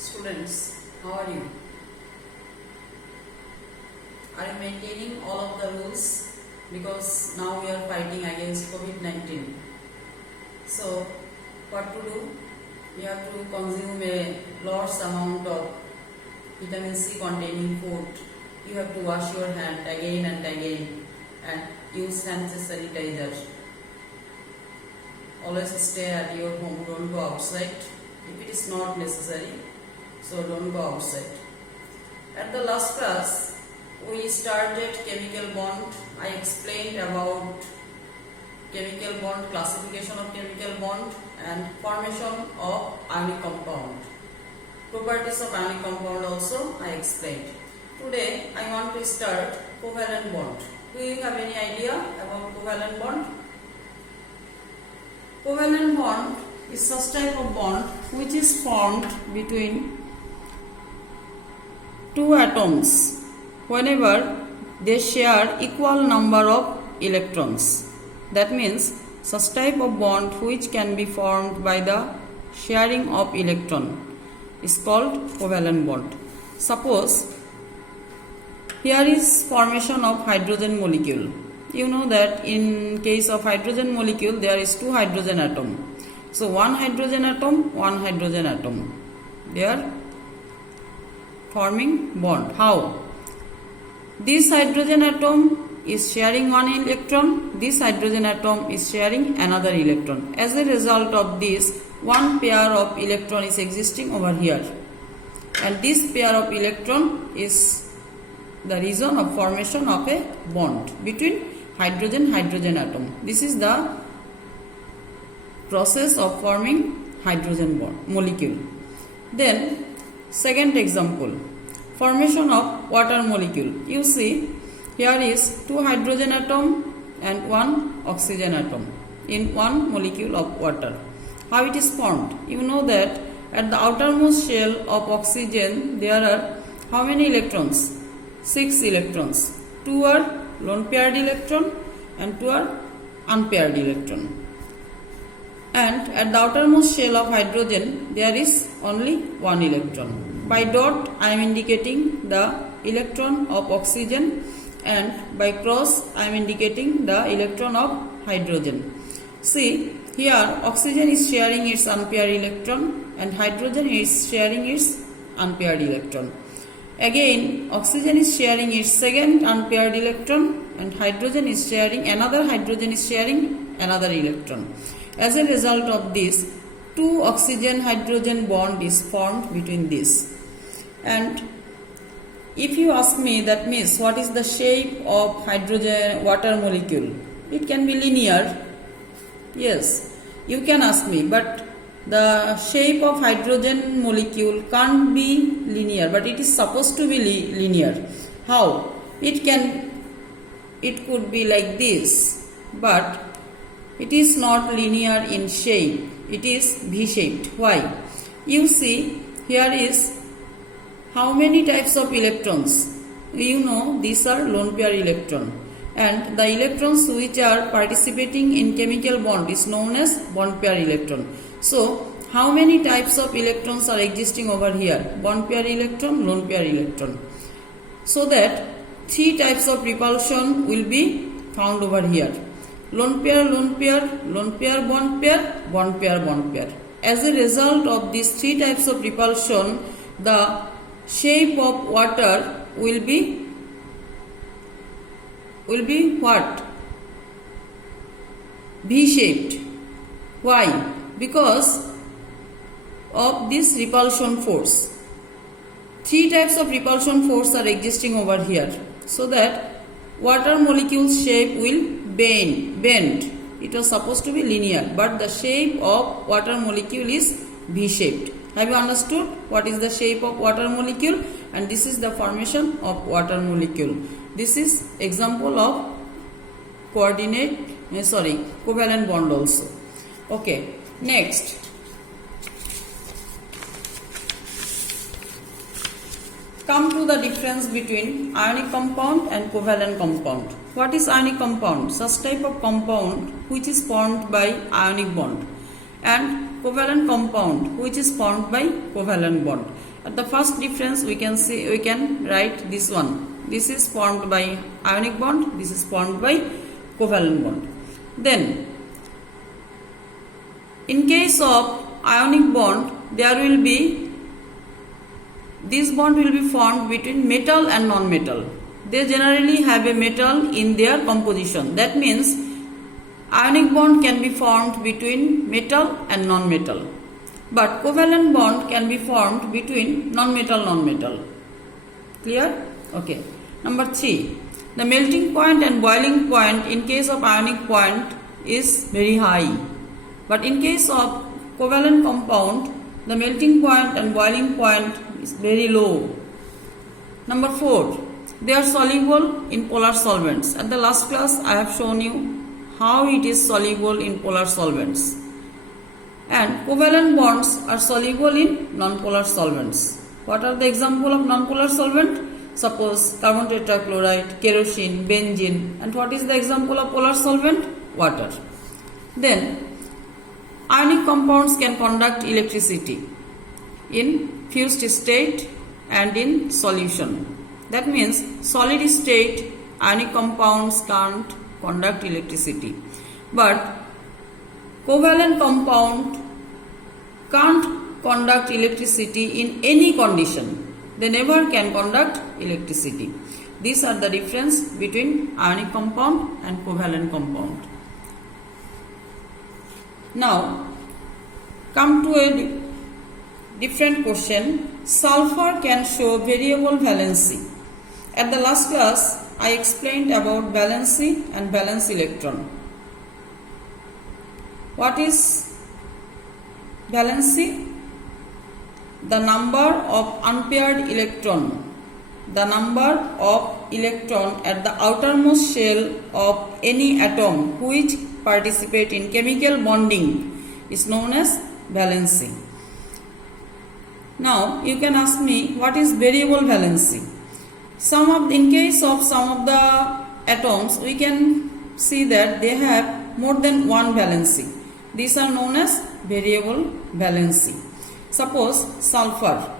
Students, how are you? Are you maintaining all of the rules? Because now we are fighting against COVID-19. So, what to do? We have to consume a large amount of vitamin C containing food. You have to wash your hand again and again and use hand sanitizer. Always stay at your home, don't go outside if it is not necessary. So don't go outside. At the last class, we started chemical bond. I explained about chemical bond, classification of chemical bond and formation of ionic compound. Properties of ionic compound also I explained. Today I want to start covalent bond. Do you have any idea about covalent bond? Covalent bond is such type of bond which is formed between two atoms whenever they share equal number of electrons. That means such type of bond which can be formed by the sharing of electron is called covalent bond. Suppose here is formation of hydrogen molecule. You know that in case of hydrogen molecule there is two hydrogen atom. So one hydrogen atom. They are forming bond. How? This hydrogen atom is sharing one electron, this hydrogen atom is sharing another electron. As a result of this, one pair of electron is existing over here, and this pair of electron is the reason of formation of a bond between hydrogen atom. This is the process of forming hydrogen bond molecule. Then second example, formation of water molecule. You see here is two hydrogen atom and one oxygen atom in one molecule of water. How it is formed? You know that at the outermost shell of oxygen there are how many electrons? 6 electrons. 2 are lone paired electron and 2 are unpaired electron. And at the outermost shell of hydrogen there is only 1 electron. By dot I am indicating the electron of oxygen, and by cross I am indicating the electron of hydrogen. See, here oxygen is sharing its unpaired electron and hydrogen is sharing its unpaired electron. Again, oxygen is sharing its second unpaired electron and hydrogen is sharing another electron. As a result of this, two oxygen hydrogen bond is formed between this. And if you ask me, that means what is the shape of hydrogen water molecule? It can be linear. Yes, you can ask me, but the shape of hydrogen molecule can't be linear, but it is supposed to be linear. How? It could be like this, but it is not linear in shape. It is V-shaped. Why? You see, here is how many types of electrons? You know, these are lone pair electron, and the electrons which are participating in chemical bond is known as bond pair electron. So, how many types of electrons are existing over here? Bond pair electron, lone pair electron. So that 3 types of repulsion will be found over here. Lone pair, bond pair, bond pair, bond pair. As a result of these 3 types of repulsion, the shape of water will be what? V-shaped. Why? Because of this repulsion force. 3 types of repulsion force are existing over here, so that water molecule's shape will bend. It was supposed to be linear, but the shape of water molecule is V-shaped. Have you understood what is the shape of water molecule? And this is the formation of water molecule. This is example of covalent bond also. Okay, next. Come to the difference between ionic compound and covalent compound. What is ionic compound? Such type of compound which is formed by ionic bond. And covalent compound which is formed by covalent bond. At the first difference we can write this one. This is formed by ionic bond, this is formed by covalent bond. Then in case of ionic bond, this bond will be formed between metal and non-metal. They generally have a metal in their composition. That means ionic bond can be formed between metal and non-metal. But covalent bond can be formed between non-metal. Clear? Okay. Number 3. The melting point and boiling point in case of ionic point is very high. But in case of covalent compound, the melting point and boiling point is very low. Number 4. They are soluble in polar solvents. At the last class, I have shown you how it is soluble in polar solvents. And covalent bonds are soluble in nonpolar solvents. What are the example of nonpolar solvent? Suppose carbon tetrachloride, kerosene, benzene. And what is the example of polar solvent? Water. Then ionic compounds can conduct electricity in fused state and in solution. That means solid state ionic compounds can't conduct electricity. But covalent compound can't conduct electricity in any condition. They never can conduct electricity. These are the difference between ionic compound and covalent compound. Now, come to a different question. Sulfur can show variable valency. At the last class, I explained about valency and valence electron. What is valency? The number of unpaired electron. The number of electron at the outermost shell of any atom which participate in chemical bonding is known as valency. Now you can ask me, what is variable valency? In case of some of the atoms, we can see that they have more than one valency. These are known as variable valency. Suppose sulfur.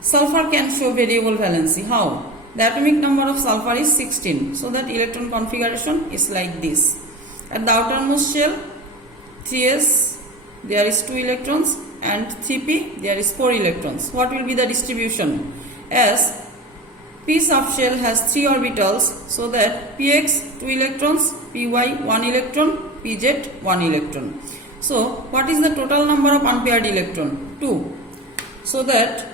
Sulfur can show variable valency. How? The atomic number of sulfur is 16. So that electron configuration is like this. At the outermost shell, 3s, there is 2 electrons, and 3p, there is 4 electrons. What will be the distribution? As p subshell has 3 orbitals, so that px 2 electrons, py 1 electron, pz 1 electron. So what is the total number of unpaired electron? 2. So that